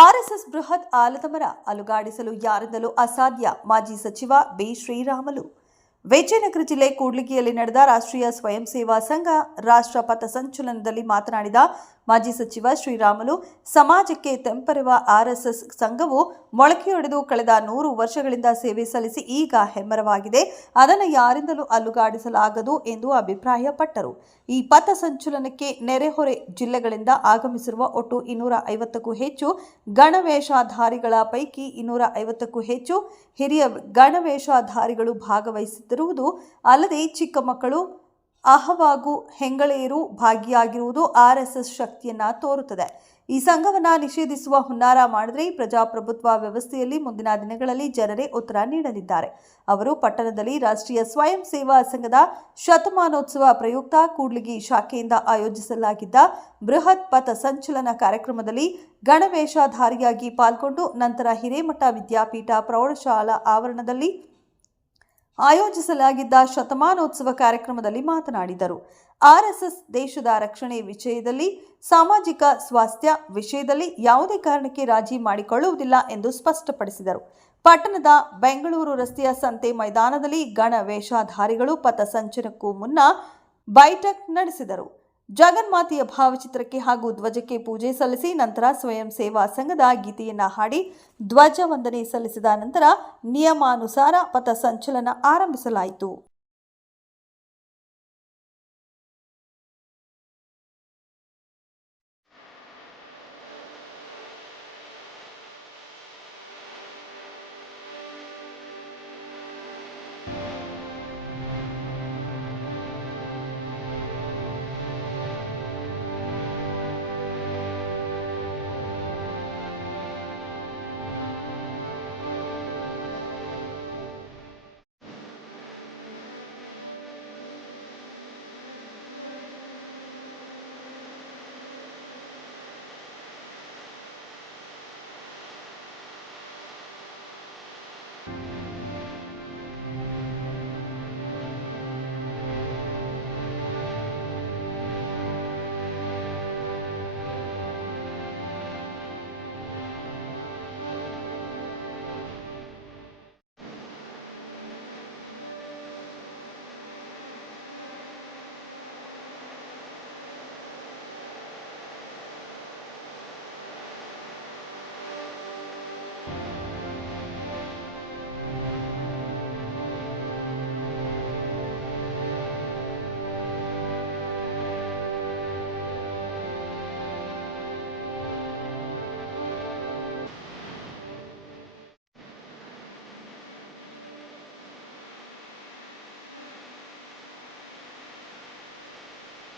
RSS ಬೃಹತ್ ಆಲದ ಮರ ಅಲುಗಾಡಿಸಲು ಯಾರಿಂದಲೂ ಅಸಾಧ್ಯ. ಮಾಜಿ ಸಚಿವ ಬಿ ಶ್ರೀರಾಮುಲು. ವಿಜಯನಗರ ಜಿಲ್ಲೆ ಕೂಡ್ಲಿಗಿಯಲ್ಲಿ ನಡೆದ ರಾಷ್ಟ್ರೀಯ ಸ್ವಯಂ ಸೇವಾ ಸಂಘ ರಾಷ್ಟ್ರ ಪಥ ಸಂಚಲನದಲ್ಲಿ ಮಾತನಾಡಿದ ಮಾಜಿ ಸಚಿವ ಶ್ರೀರಾಮುಲು, ಸಮಾಜಕ್ಕೆ ತೆಂಪರೆವ ಆರ್ಎಸ್ಎಸ್ ಸಂಘವು ಮೊಳಕೆಯೊಡೆದು ಕಳೆದ 100 ವರ್ಷಗಳಿಂದ ಸೇವೆ ಸಲ್ಲಿಸಿ ಈಗ ಹೆಮ್ಮರವಾಗಿದೆ. ಅದನ್ನು ಯಾರಿಂದಲೂ ಅಲುಗಾಡಿಸಲಾಗದು ಎಂದು ಅಭಿಪ್ರಾಯಪಟ್ಟರು. ಈ ಪಥ ಸಂಚಲನಕ್ಕೆ ನೆರೆಹೊರೆ ಜಿಲ್ಲೆಗಳಿಂದ ಆಗಮಿಸಿರುವ ಒಟ್ಟು 250ಕ್ಕೂ ಹೆಚ್ಚು ಗಣವೇಷಧಾರಿಗಳ ಪೈಕಿ 250ಕ್ಕೂ ಹೆಚ್ಚು ಹಿರಿಯ ಗಣವೇಷಧಾರಿಗಳು ಭಾಗವಹಿಸುತ್ತಿರುವುದು ಅಲ್ಲದೆ ಚಿಕ್ಕ ಮಕ್ಕಳು ಅಹವಾಗು ಹೆಂಗಳೆಯರು ಭಾಗಿಯಾಗಿರುವುದು ಆರ್ಎಸ್ಎಸ್ ಶಕ್ತಿಯನ್ನ ತೋರುತ್ತದೆ. ಈ ಸಂಘವನ್ನ ನಿಷೇಧಿಸುವ ಹುನ್ನಾರ ಮಾಡಿದರೆ ಪ್ರಜಾಪ್ರಭುತ್ವ ವ್ಯವಸ್ಥೆಯಲ್ಲಿ ಮುಂದಿನ ದಿನಗಳಲ್ಲಿ ಜನರೇ ಉತ್ತರ ನೀಡಲಿದ್ದಾರೆ. ಅವರು ಪಟ್ಟಣದಲ್ಲಿ ರಾಷ್ಟ್ರೀಯ ಸ್ವಯಂ ಸೇವಾ ಸಂಘದ ಶತಮಾನೋತ್ಸವ ಪ್ರಯುಕ್ತ ಕೂಡ್ಲಿಗಿ ಶಾಖೆಯಿಂದ ಆಯೋಜಿಸಲಾಗಿದ್ದ ಬೃಹತ್ ಪಥ ಸಂಚಲನ ಕಾರ್ಯಕ್ರಮದಲ್ಲಿ ಗಣವೇಷಧಾರಿಯಾಗಿ ಪಾಲ್ಗೊಂಡು ನಂತರ ಹಿರೇಮಠ ವಿದ್ಯಾಪೀಠ ಪ್ರೌಢಶಾಲಾ ಆವರಣದಲ್ಲಿ ಆಯೋಜಿಸಲಾಗಿದ್ದ ಶತಮಾನೋತ್ಸವ ಕಾರ್ಯಕ್ರಮದಲ್ಲಿ ಮಾತನಾಡಿದರು. ಆರ್ಎಸ್ಎಸ್ ದೇಶದ ರಕ್ಷಣೆ ವಿಷಯದಲ್ಲಿ, ಸಾಮಾಜಿಕ ಸ್ವಾಸ್ಥ್ಯ ವಿಷಯದಲ್ಲಿ ಯಾವುದೇ ಕಾರಣಕ್ಕೆ ರಾಜಿ ಮಾಡಿಕೊಳ್ಳುವುದಿಲ್ಲ ಎಂದು ಸ್ಪಷ್ಟಪಡಿಸಿದರು. ಪಟ್ಟಣದ ಬೆಂಗಳೂರು ರಸ್ತೆಯ ಸಂತೆ ಮೈದಾನದಲ್ಲಿ ಗಣವೇಷಧಾರಿಗಳು ಪಥ ಸಂಚಲನಕ್ಕೂ ಮುನ್ನ ಬೈಠಕ್ ನಡೆಸಿದರು. ಜಗನ್ಮಾತೆಯ ಭಾವಚಿತ್ರಕ್ಕೆ ಹಾಗೂ ಧ್ವಜಕ್ಕೆ ಪೂಜೆ ಸಲ್ಲಿಸಿ ನಂತರ ಸ್ವಯಂ ಸೇವಾ ಸಂಘದ ಗೀತೆಯನ್ನ ಹಾಡಿ ಧ್ವಜ ವಂದನೆ ಸಲ್ಲಿಸಿದ ನಂತರ ನಿಯಮಾನುಸಾರ ಪಥ ಸಂಚಲನ ಆರಂಭಿಸಲಾಯಿತು.